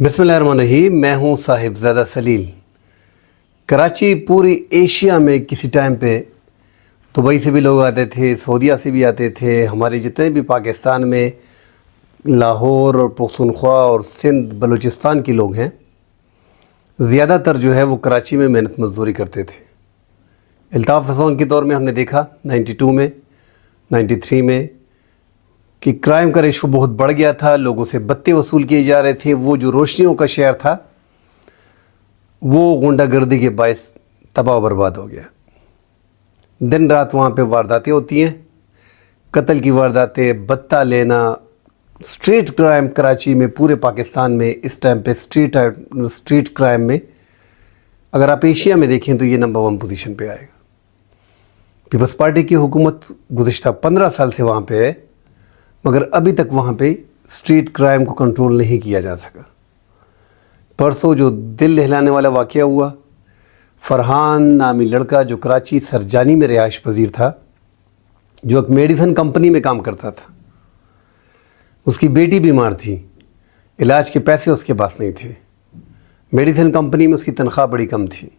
बिस्मिल्लाहिर्रहमानिर्रहीम। मैं हूं साहिबजादा सलील। कराची पूरी एशिया में किसी टाइम पे दुबई से भी लोग आते थे, सऊदीया से भी आते थे। हमारे जितने भी पाकिस्तान में लाहौर और पख्तूनख्वा और सिंध बलूचिस्तान के लोग हैं, ज़्यादातर जो है वो कराची में मेहनत मजदूरी करते थे। अल्ताफ़ हसन के दौर में हमने देखा 92 में 93 में कि क्राइम का रेशो बहुत बढ़ गया था, लोगों से बत्ते वसूल किए जा रहे थे। वो जो रोशनियों का शहर था वो गुंडागर्दी के बायस तबाह बर्बाद हो गया। दिन रात वहाँ पे वारदातें होती हैं, कत्ल की वारदातें, बत्ता लेना, स्ट्रीट क्राइम कराची में, पूरे पाकिस्तान में इस टाइम पे स्ट्रीट क्राइम में अगर आप एशिया में देखें तो ये नंबर 1 पोजीशन पे आएगा। पीपल्स पार्टी की हुकूमत गुज़िश्ता 15 साल से वहाँ पे है, मगर अभी तक वहाँ पे स्ट्रीट क्राइम को कंट्रोल नहीं किया जा सका। परसों जो दिल दहलाने वाला वाक़या हुआ, फरहान नामी लड़का जो कराची सरजानी में रिहाइश पजीर था, जो एक मेडिसिन कंपनी में काम करता था, उसकी बेटी बीमार थी, इलाज के पैसे उसके पास नहीं थे। मेडिसिन कंपनी में उसकी तनख्वाह बड़ी कम थी,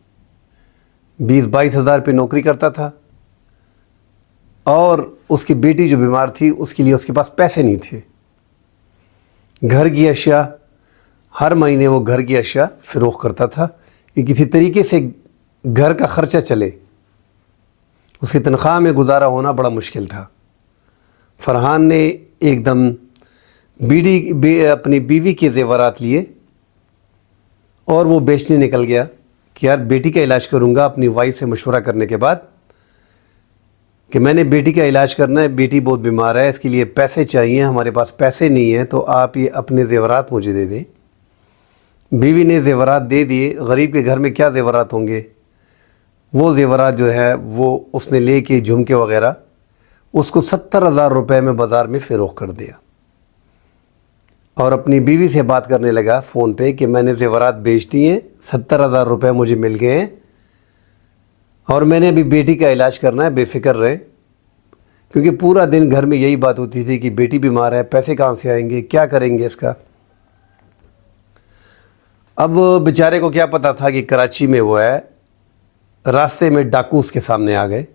20-22 हज़ार पे नौकरी करता था, और उसकी बेटी जो बीमार थी उसके लिए उसके पास पैसे नहीं थे। घर की अशिया, हर महीने वो घर की अशिया फ़रोख्त करता था कि किसी तरीके से घर का ख़र्चा चले। उसकी तनख्वाह में गुजारा होना बड़ा मुश्किल था। फरहान ने एकदम अपनी बीवी के ज़ेवरात लिए और वो बेचने निकल गया कि यार बेटी का इलाज करूँगा, अपनी वाइफ से मशवरा करने के बाद कि मैंने बेटी का इलाज करना है, बेटी बहुत बीमार है, इसके लिए पैसे चाहिए, हमारे पास पैसे नहीं हैं, तो आप ये अपने ज़ेवरात मुझे दे दें। बीवी ने ज़ेवरात दे दिए। गरीब के घर में क्या ज़ेवरात होंगे, वो ज़ेवरात जो है वो उसने ले के झुमके वग़ैरह उसको 70,000 रुपये में बाज़ार में फ़रोख्त कर दिया, और अपनी बीवी से बात करने लगा फ़ोन पे कि मैंने ज़ेवरात बेच दिए हैं, 70,000 रुपये मुझे मिल गए हैं, और मैंने अभी बेटी का इलाज करना है, बेफ़िक्र रहें। क्योंकि पूरा दिन घर में यही बात होती थी कि बेटी बीमार है, पैसे कहाँ से आएंगे, क्या करेंगे इसका। अब बेचारे को क्या पता था कि कराची में वो है, रास्ते में डाकू उसके सामने आ गए,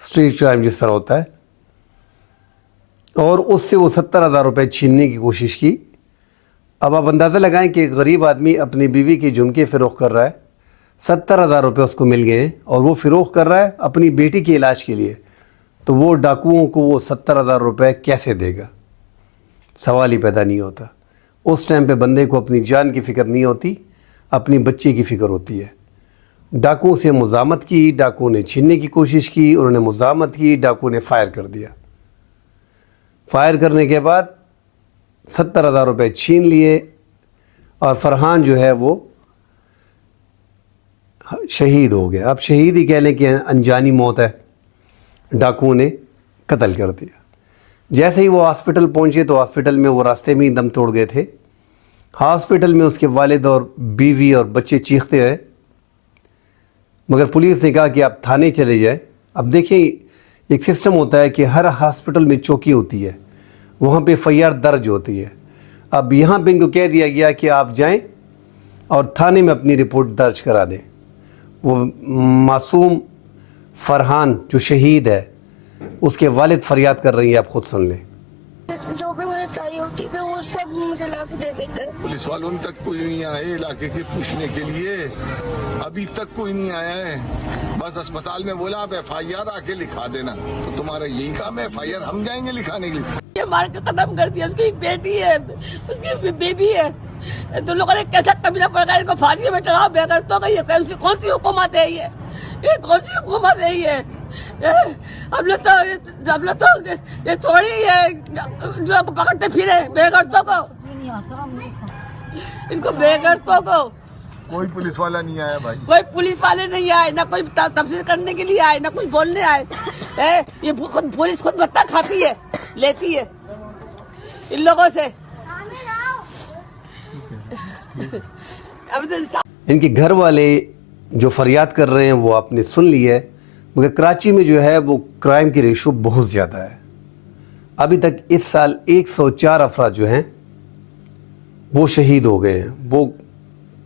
स्ट्रीट क्राइम जिस तरह होता है, और उससे वो 70,000 रुपये छीनने की कोशिश की। अब आप अंदाज़ा लगाएं कि गरीब आदमी अपनी बीवी के झुमके फ़रोख्त कर रहा है, 70,000 रुपये उसको मिल गए हैं, और वो फ़रोख्त कर रहा है अपनी बेटी के इलाज के लिए, तो वो डाकुओं को वो 70,000 रुपये कैसे देगा, सवाल ही पैदा नहीं होता। उस टाइम पे बंदे को अपनी जान की फ़िक्र नहीं होती, अपनी बच्ची की फ़िक्र होती है। डाकुओं से मुज़ामत की, डाकुओं ने छीनने की कोशिश की, उन्होंने मुज़ामत की, डाकुओं ने फ़ायर कर दिया। फ़ायर करने के बाद 70,000 रुपये छीन लिए, और फरहान जो है वो शहीद हो गया। अब शहीद ही कह लें कि अनजानी मौत है, डाकुओं ने कत्ल कर दिया। जैसे ही वो हॉस्पिटल पहुंचे तो हॉस्पिटल में वो रास्ते में ही दम तोड़ गए थे। हॉस्पिटल में उसके वालिद और बीवी और बच्चे चीखते रहे, मगर पुलिस ने कहा कि आप थाने चले जाएं। अब देखिए, एक सिस्टम होता है कि हर हॉस्पिटल में चौकी होती है, वहाँ पे FIR दर्ज होती है। अब यहाँ पे इनको कह दिया गया कि आप जाएं और थाने में अपनी रिपोर्ट दर्ज करा दें। वो मासूम फरहान जो शहीद है, उसके वालिद फरियाद कर रही है, आप खुद सुन लें। जो भी मुझे चाहिए होती है वो सब मुझे ला के दे देते हैं। पुलिस वालों तक कोई नहीं आए इलाके के पूछने के लिए, अभी तक कोई नहीं आया है। बस अस्पताल में बोला आप FIR आके लिखा देना, तो तुम्हारा यही काम है, FIR हम जाएंगे लिखाने के लिए। ये मार के खत्म कर दिया। उसकी एक बेटी है, उसकी बेबी है, तो लोगों ने कैसा कमीना पड़ गया, इनको फांसी में चढ़ाओ बेगर। तो कौन सी हुकूमत है ये कौन सी हुकूमत है ये? हम लोग तो ये थोड़ी है जो पकड़ते फिरे बेगरतों को, इनको बेगरतों को। कोई पुलिस वाला नहीं आया भाई, कोई पुलिस वाले नहीं आए, ना कोई तफसील करने के लिए आए, ना कुछ बोलने आए। ये पुलिस खुद बत्ता खाती है, लेती है इन लोगों से। इनके घर वाले जो फरियाद कर रहे हैं वो आपने सुन ली है, मगर कराची में जो है वो क्राइम की रेशो बहुत ज़्यादा है। अभी तक इस साल 104 अफराद जो हैं وہ شہید ہو گئے ہیں. وہ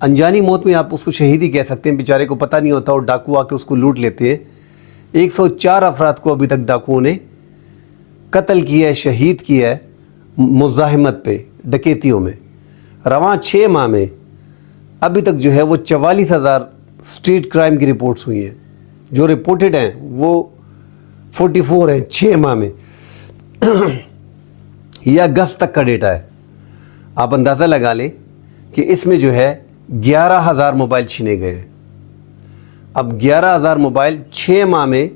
انجانی موت میں آپ اس کو شہید ہی کہہ سکتے ہیں, بیچارے کو پتہ نہیں ہوتا اور ڈاکو آ کے اس کو لوٹ لیتے ہیں. 104 افراد کو ابھی تک ڈاکوؤں نے قتل کیا ہے, شہید کیا ہے مزاحمت پہ, ڈکیتیوں میں. رواں 6 ماہ میں ابھی تک جو ہے وہ 44,000 اسٹریٹ کرائم کی رپورٹس ہوئی ہیں. جو رپورٹڈ ہیں وہ 44 ہیں 6 ماہ میں. یہ اگست تک کا ڈیٹا ہے. آپ اندازہ لگا لیں کہ اس میں جو ہے 11,000 موبائل چھینے گئے ہیں. اب 11,000 موبائل 6 ماہ میں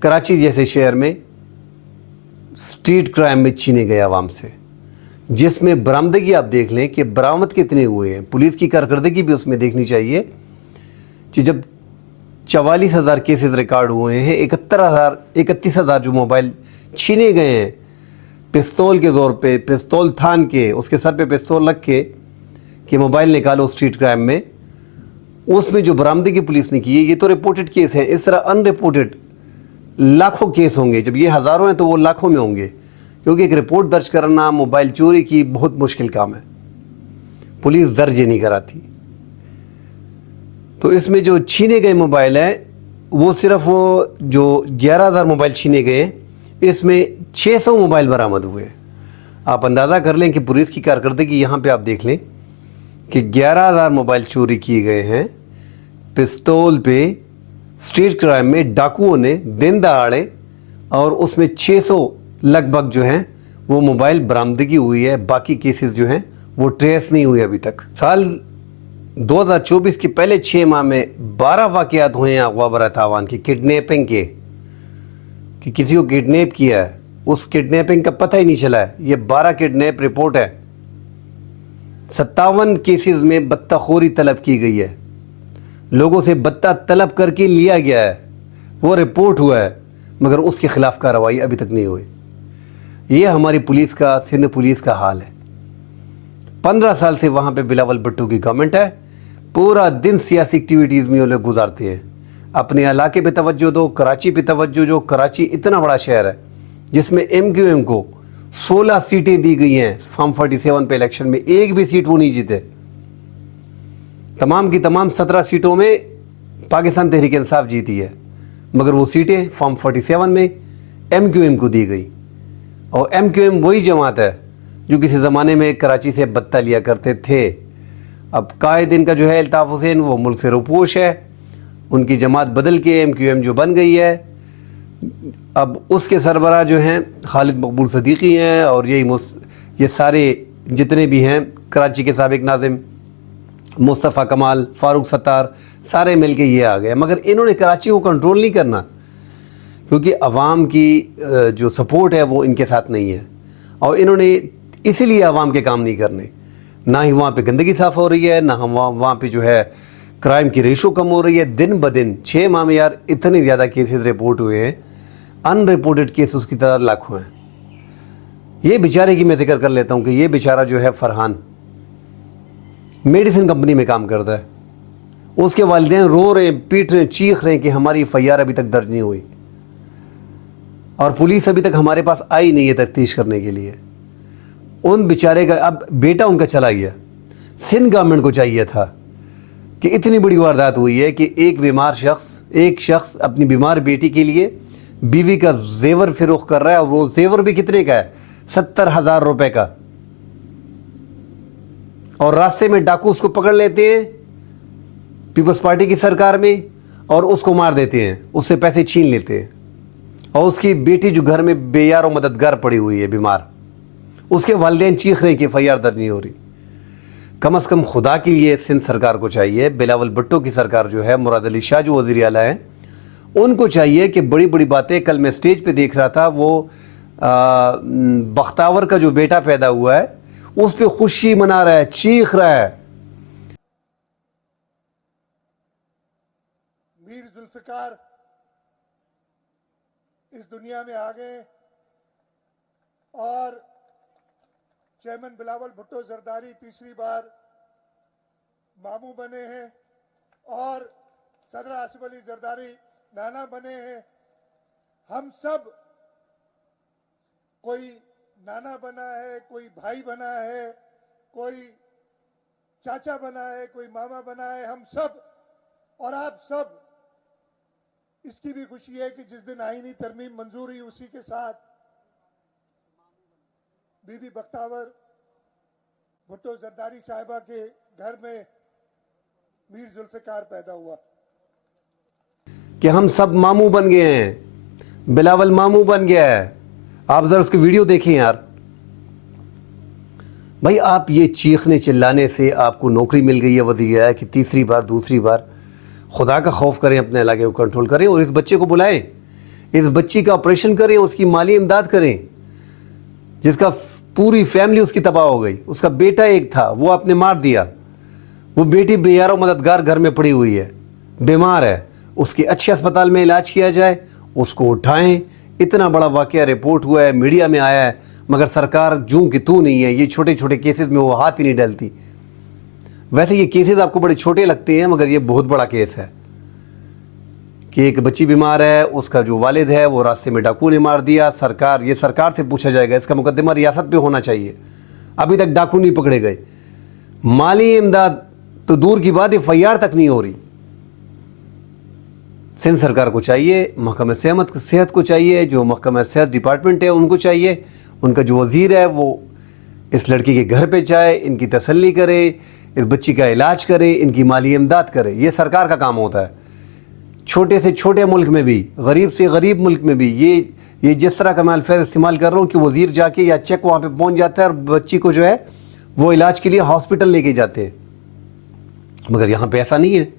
کراچی جیسے شہر میں اسٹریٹ کرائم میں چھینے گئے عوام سے, جس میں برآمدگی آپ دیکھ لیں کہ برآمد کتنے ہوئے ہیں. پولیس کی کارکردگی بھی اس میں دیکھنی چاہیے کہ جب 44,000 کیسز ریکارڈ ہوئے ہیں, 31,000 جو موبائل چھینے گئے ہیں پستول کے زور پہ, پستول تھان کے, اس کے سر پہ پستول رکھ کے کہ موبائل نکالو اسٹریٹ کرائم میں, اس میں جو برآمدگی پولیس نے کی ہے. یہ تو رپورٹڈ کیس ہیں, اس طرح ان رپورٹڈ لاکھوں کیس ہوں گے. جب یہ ہزاروں ہیں تو وہ لاکھوں میں ہوں گے, کیونکہ ایک رپورٹ درج کرنا موبائل چوری کی بہت مشکل کام ہے. پولیس درج نہیں کراتی. تو اس میں جو چھینے گئے موبائل ہیں وہ صرف وہ جو 11,000 موبائل چھینے گئے ہیں, اس میں 600 موبائل برآمد ہوئے. آپ اندازہ کر لیں کہ پولیس کی کارکردگی یہاں پہ آپ دیکھ لیں کہ 11,000 موبائل چوری کیے گئے ہیں پستول پہ اسٹریٹ کرائم میں ڈاکوؤں نے دن دہاڑے, اور اس میں 600 لگ بھگ جو ہیں وہ موبائل برآمدگی ہوئی ہے. باقی کیسز جو ہیں وہ ٹریس نہیں ہوئے ابھی تک. سال 2024 کے پہلے 6 ماہ میں 12 واقعات ہوئے ہیں اغوا برائے تاوان کی, کڈنیپنگ کے, کہ کسی کو کڈنیپ کیا ہے, اس کڈنیپنگ کا پتہ ہی نہیں چلا ہے. یہ 12 کڈنیپ رپورٹ ہے. 57 کیسز میں بتہ خوری طلب کی گئی ہے, لوگوں سے بتہ طلب کر کے لیا گیا ہے, وہ رپورٹ ہوا ہے, مگر اس کے خلاف کارروائی ابھی تک نہیں ہوئی. یہ ہماری پولیس کا, سندھ پولیس کا حال ہے. 15 سال سے وہاں پہ بلاول بھٹو کی گورنمنٹ ہے. پورا دن سیاسی ایکٹیویٹیز میں وہ لوگ گزارتے ہیں. اپنے علاقے پہ توجہ دو, کراچی پہ توجہ دو. کراچی اتنا بڑا شہر ہے جس میں ایم کیو ایم کو 16 سیٹیں دی گئی ہیں فارم 47 پہ الیکشن میں, ایک بھی سیٹ وہ نہیں جیتے. تمام کی تمام 17 سیٹوں میں پاکستان تحریک انصاف جیتی ہے, مگر وہ سیٹیں فارم 47 میں ایم کیو ایم کو دی گئی. اور ایم کیو ایم وہی جماعت ہے جو کسی زمانے میں کراچی سے بتہ لیا کرتے تھے. اب قائد ان کا جو ہے الطاف حسین, وہ ملک سے روپوش ہے. ان کی جماعت بدل کے ایم کیو ایم جو بن گئی ہے, اب اس کے سربراہ جو ہیں خالد مقبول صدیقی ہیں, اور یہ سارے جتنے بھی ہیں کراچی کے سابق ناظم مصطفیٰ کمال, فاروق ستار, سارے مل کے یہ آ گئے. مگر انہوں نے کراچی کو کنٹرول نہیں کرنا, کیونکہ عوام کی جو سپورٹ ہے وہ ان کے ساتھ نہیں ہے, اور انہوں نے اسی لیے عوام کے کام نہیں کرنے. نہ ہی وہاں پہ گندگی صاف ہو رہی ہے, نہ وہاں پہ جو ہے کرائم کی ریشو کم ہو رہی ہے. دن بدن 6 ماہ میں یار اتنے زیادہ کیسز رپورٹ ہوئے ہیں, ان رپورٹڈ کیسز کی تعداد لاکھوں ہیں. یہ بیچارے کی میں ذکر کر لیتا ہوں کہ یہ بیچارہ جو ہے فرحان میڈیسن کمپنی میں کام کرتا ہے. اس کے والدین رو رہے ہیں, پیٹ رہے ہیں, چیخ رہے ہیں کہ ہماری ایف آئی آر ابھی تک درج نہیں ہوئی, اور پولیس ابھی تک ہمارے پاس آئی نہیں ہے تفتیش کرنے کے لیے. ان بیچارے کا اب بیٹا ان کا چلا گیا. سندھ گورنمنٹ کو چاہیے تھا کہ اتنی بڑی واردات ہوئی ہے کہ ایک شخص اپنی بیمار بیٹی کے لیے بیوی کا زیور فروخت کر رہا ہے, اور وہ زیور بھی کتنے کا ہے, 70,000 روپے کا. اور راستے میں ڈاکو اس کو پکڑ لیتے ہیں پیپلز پارٹی کی سرکار میں, اور اس کو مار دیتے ہیں, اس سے پیسے چھین لیتے ہیں. اور اس کی بیٹی جو گھر میں بے یار و مددگار پڑی ہوئی ہے بیمار, اس کے والدین چیخ رہے ہیں کہ ایف آئی آر درج نہیں ہو رہی. کم از کم خدا کے لیے سندھ سرکار کو چاہیے, بلاول بھٹو کی سرکار جو ہے, مراد علی شاہ جو وزیر اعلیٰ ہیں, ان کو چاہیے کہ بڑی بڑی باتیں, کل میں سٹیج پہ دیکھ رہا تھا, وہ بختاور کا جو بیٹا پیدا ہوا ہے اس پہ خوشی منا رہا ہے, چیخ رہا ہے. میر ذوالفقار اس دنیا میں آ گئے اور چیئرمین بلاول بھٹو زرداری تیسری بار ماموں بنے ہیں, اور صدر آصف علی زرداری نانا بنے ہیں. ہم سب, کوئی نانا بنا ہے, کوئی بھائی بنا ہے, कोई चाचा बना है, कोई मामा बना है, हम सब और आप सब इसकी भी खुशी है कि जिस दिन आईनी तरमीम मंजूर हुई उसी के साथ बीबी बख्तावर भुट्टो जरदारी साहिबा के घर में मीर जुल्फिकार पैदा हुआ कि हम सब मामू बन गए हैं, बिलावल मामू बन गया है। आप ज़रा उसकी वीडियो देखें यार। भाई आप ये चीखने चिल्लाने से आपको नौकरी मिल गई है वज़ीर आला की तीसरी बार दूसरी बार, खुदा का खौफ करें, अपने इलाके को कंट्रोल करें और इस बच्चे को बुलाएं, इस बच्ची का ऑपरेशन करें, उसकी माली इमदाद करें, जिसका पूरी फैमिली उसकी तबाह हो गई। उसका बेटा एक था, वो आपने मार दिया, वो बेटी बेयारो मददगार घर में पड़ी हुई है, बीमार है, उसके अच्छे अस्पताल में इलाज किया जाए, उसको उठाएं। इतना बड़ा वाक़या रिपोर्ट हुआ है, मीडिया में आया है, मगर सरकार जूं कि तू नहीं है। ये छोटे छोटे केसेस में वो हाथ ही नहीं डालती। वैसे ये केसेस आपको बड़े छोटे लगते हैं, मगर ये बहुत बड़ा केस है कि एक बच्ची बीमार है, उसका जो वालिद है वो रास्ते में डाकू ने मार दिया। सरकार, ये सरकार से पूछा जाएगा, इसका मुकदमा रियासत पे होना चाहिए। अभी तक डाकू नहीं पकड़े गए। माली इमदाद तो दूर की बात, FIR तक नहीं हो रही। सिंध सरकार को चाहिए, महकमा सेहत को चाहिए, जो महकमा सेहत डिपार्टमेंट है उनको चाहिए, उनका जो वज़ीर है वो इस लड़की के घर पे जाए, इनकी तसल्ली करे, इस बच्ची का इलाज करे, इनकी माली इमदाद करे। ये सरकार का काम होता है। छोटे से छोटे मुल्क में भी, गरीब से गरीब मुल्क में भी ये जिस तरह का मैं अल्फाज इस्तेमाल कर रहा हूँ कि वज़ीर जाके या चेक वहाँ पे पहुँच जाता है और बच्ची को जो है वो इलाज के लिए हॉस्पिटल लेके जाते हैं, मगर यहाँ पे ऐसा नहीं है।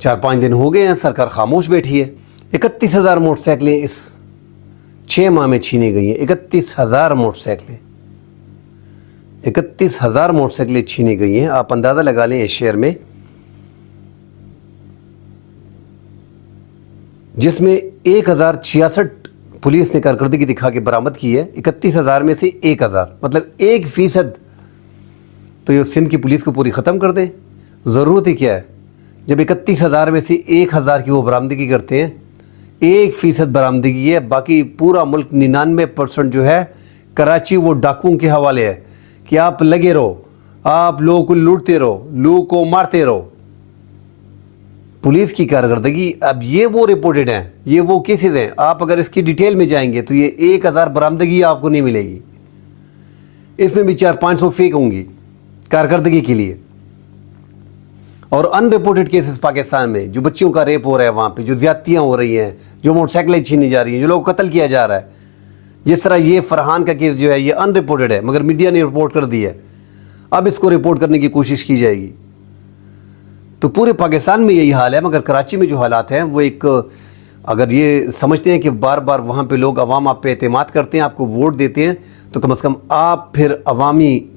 4-5 दिन हो गए हैं, सरकार खामोश बैठी है। 31,000 मोटरसाइकिलें इस 6 माह में छीनी गई हैं। 31,000 मोटरसाइकिलें, 31,000 मोटरसाइकिलें छीनी गई हैं। आप अंदाज़ा लगा लें इस शहर में, जिसमें 1066 पुलिस ने कारकर्दगी दिखा के बरामद की है। 31,000 में से 1,000, मतलब 1%। तो ये सिंध की पुलिस को पूरी ख़त्म कर दें। ज़रूरत ही क्या है जब 31,000 में से 1,000 की वो बरामदगी करते हैं। 1% बरामदगी है, बाकी पूरा मुल्क 99% जो है कराची वो डाकुओं के हवाले है कि आप लगे रहो, आप लोगों को लूटते रहो, लोगों को मारते रहो। पुलिस की कारकर्दगी, अब ये वो रिपोर्टेड हैं, ये वो केसेस हैं। आप अगर इसकी डिटेल में जाएंगे तो ये 1,000 बरामदगी आपको नहीं मिलेगी। इसमें भी 400-500 फेक होंगी कारकर्दगी के लिए। और अनरिपोर्टेड केसेस पाकिस्तान में, जो बच्चियों का रेप हो रहा है वहाँ पे, जो ज़्यादतियाँ हो रही हैं, जो मोटरसाइकिलें छीनी जा रही हैं, जो लोग कत्ल किया जा रहा है। जिस तरह ये फरहान का केस जो है ये अनरिपोर्टेड है, मगर मीडिया ने रिपोर्ट कर दी है। अब इसको रिपोर्ट करने की कोशिश की जाएगी। तो पूरे पाकिस्तान में यही हाल है, मगर कराची में जो हालात हैं वो एक, अगर ये समझते हैं कि बार बार वहाँ पे लोग अवाम आप पे एतमाद करते हैं, आपको वोट देते हैं, तो कम से कम आप फिर अवामी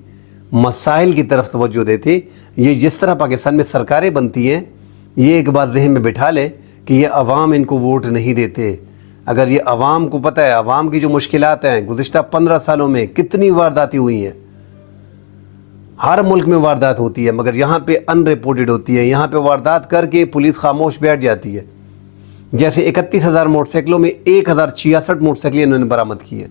मसाइल की तरफ तवज्जो देते। ये जिस तरह पाकिस्तान में सरकारें बनती हैं, ये एक बात जहन में बिठा लें कि ये अवाम इनको वोट नहीं देते। अगर ये अवाम को पता है, अवाम की जो मुश्किलात हैं, गुज़िश्ता 15 सालों में कितनी वारदातें हुई हैं। हर मुल्क में वारदात होती है, मगर यहाँ पे अनरिपोर्टेड होती है। यहाँ पे वारदात करके पुलिस खामोश बैठ जाती है। जैसे 31,000 मोटरसाइकिलों में 1,066 मोटरसाइकिलें इन्होंने बरामद की है।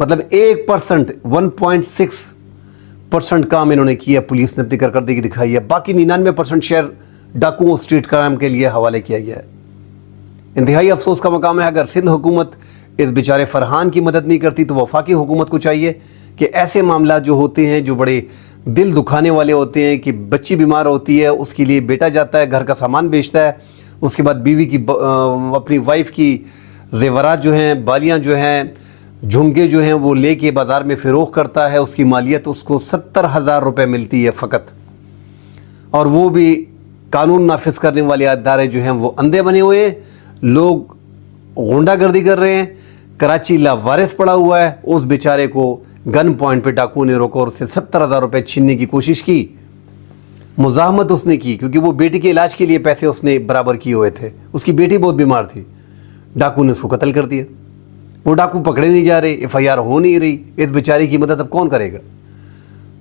मतलब 1%, 1.6% काम इन्होंने किया, पुलिस ने अपनी कारकर्दगी दिखाई है। बाकी 99% शेयर डाकुओं, स्ट्रीट क्राइम के लिए हवाले किया गया है। इंतहाई अफसोस का मकाम है, अगर सिंध हुकूमत इस बेचारे फरहान की मदद नहीं करती तो वफाकी हुकूमत को चाहिए कि ऐसे मामला जो होते हैं, जो बड़े दिल दुखाने वाले होते हैं, कि बच्ची बीमार होती है, उसके लिए बेटा जाता है, घर का सामान बेचता है, उसके बाद बीवी की अपनी वाइफ की जेवरात जो हैं, बालियाँ जो हैं, झुमके जो हैं, वो लेके बाज़ार में फ़रोख्त करता है। उसकी मालियत उसको 70,000 रुपये मिलती है फ़कत। और वो भी कानून नाफिज करने वाले अदारे जो हैं वो अंधे बने हुए हैं। लोग गुंडागर्दी कर रहे हैं। कराची लावारिस पड़ा हुआ है। उस बेचारे को गन पॉइंट पे डाकू ने रोका और उससे 70,000 रुपये छीनने की कोशिश की। मुज़ाहमत उसने की क्योंकि वो बेटी के इलाज के लिए पैसे उसने बराबर किए हुए थे। उसकी बेटी बहुत बीमार थी। डाकू ने उसको कत्ल कर दिया। वो डाकू पकड़े नहीं जा रहे, FIR हो नहीं रही। इस बेचारी की मदद अब कौन करेगा?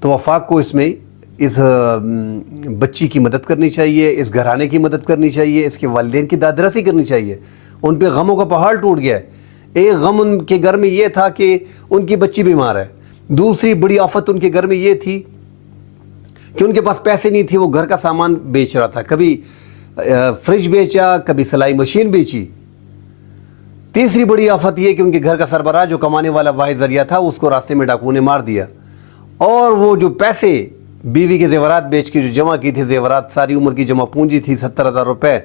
तो वफाक को इसमें इस बच्ची की मदद करनी चाहिए, इस घराने की मदद करनी चाहिए, इसके वालिदैन की दादरसी करनी चाहिए। उन पे गमों का पहाड़ टूट गया है। एक गम उनके घर में ये था कि उनकी बच्ची बीमार है, دوسری بڑی آفت ان کے گھر میں یہ تھی کہ ان کے پاس پیسے نہیں تھے, وہ گھر کا سامان بیچ رہا تھا, کبھی فریج بیچا, کبھی سلائی مشین بیچی. تیسری بڑی آفت یہ کہ ان کے گھر کا سربراہ جو کمانے والا واحد ذریعہ تھا اس کو راستے میں ڈاکوؤں نے مار دیا, اور وہ جو پیسے بیوی کے زیورات بیچ کے جو جمع کی تھی, زیورات ساری عمر کی جمع پونجی تھی 70,000 روپے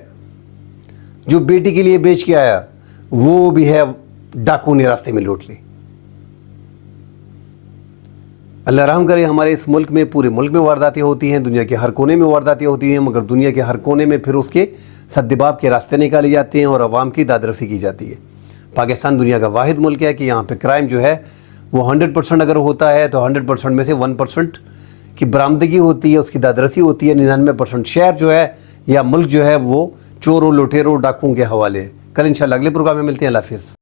جو بیٹی کے لیے بیچ کے آیا, وہ بھی ہے ڈاکو نے راستے میں لوٹ لی. اللہ رحم کرے. ہمارے اس ملک میں, پورے ملک میں وارداتیں ہوتی ہیں, دنیا کے ہر کونے میں وارداتیں ہوتی ہیں, مگر دنیا کے ہر کونے میں پھر اس کے سدباب کے راستے نکالے جاتے ہیں اور عوام کی دادرسی کی جاتی ہے. پاکستان دنیا کا واحد ملک ہے کہ یہاں پہ کرائم جو ہے وہ 100% اگر ہوتا ہے تو 100% میں سے 1% کی برآمدگی ہوتی ہے, اس کی دادرسی ہوتی ہے. 99% شہر جو ہے یا ملک جو ہے وہ چوروں, لٹیروں, ڈاکوؤں کے حوالے ہے. کل انشاءاللہ اگلے پروگرام میں ملتے ہیں. اللہ حافظ.